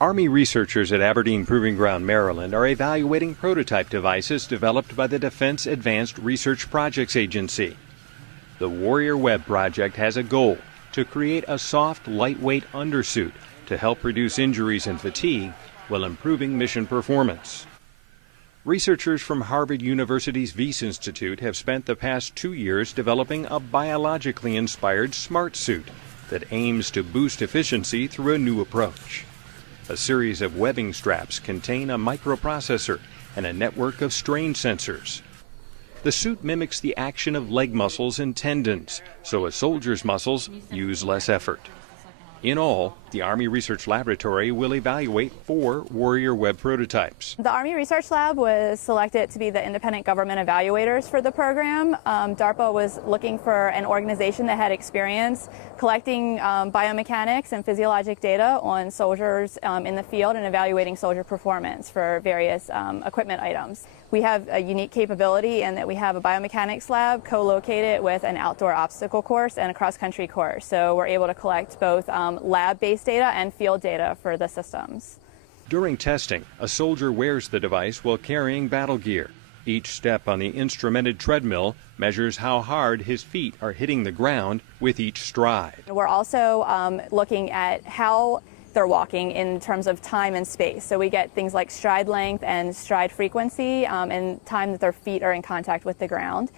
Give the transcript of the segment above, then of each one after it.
Army researchers at Aberdeen Proving Ground, Maryland are evaluating prototype devices developed by the Defense Advanced Research Projects Agency. The Warrior Web project has a goal to create a soft, lightweight undersuit to help reduce injuries and fatigue while improving mission performance. Researchers from Harvard University's Wyss Institute have spent the past 2 years developing a biologically inspired smart suit that aims to boost efficiency through a new approach. A series of webbing straps contain a microprocessor and a network of strain sensors. The suit mimics the action of leg muscles and tendons, so a soldier's muscles use less effort. In all, the Army Research Laboratory will evaluate 4 Warrior Web prototypes. The Army Research Lab was selected to be the independent government evaluators for the program. DARPA was looking for an organization that had experience collecting biomechanics and physiologic data on soldiers in the field and evaluating soldier performance for various equipment items. We have a unique capability in that we have a biomechanics lab co-located with an outdoor obstacle course and a cross-country course. So we're able to collect both lab-based data and field data for the systems. During testing, a soldier wears the device while carrying battle gear. Each step on the instrumented treadmill measures how hard his feet are hitting the ground with each stride. We're also looking at how they're walking in terms of time and space. So we get things like stride length and stride frequency and time that their feet are in contact with the ground.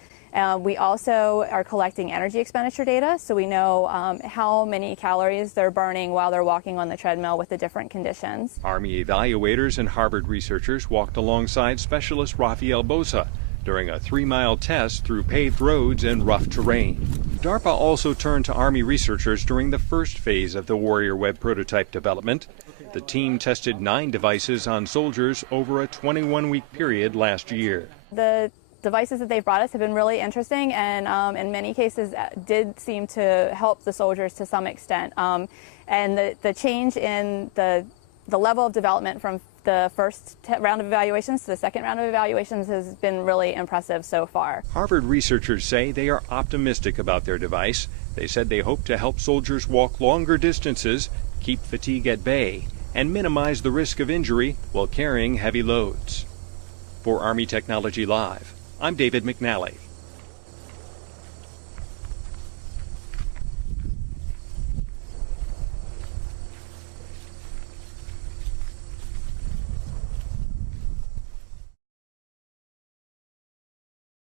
We also are collecting energy expenditure data, so we know how many calories they're burning while they're walking on the treadmill with the different conditions. Army evaluators and Harvard researchers walked alongside specialist Rafael Bosa during a 3-mile test through paved roads and rough terrain. DARPA also turned to Army researchers during the first phase of the Warrior Web prototype development. The team tested 9 devices on soldiers over a 21-week period last year. The devices that they've brought us have been really interesting and in many cases did seem to help the soldiers to some extent. And the change in the level of development from the first round of evaluations to the second round of evaluations has been really impressive so far. Harvard researchers say they are optimistic about their device. They said they hope to help soldiers walk longer distances, keep fatigue at bay, and minimize the risk of injury while carrying heavy loads. For Army Technology Live, I'm David McNally.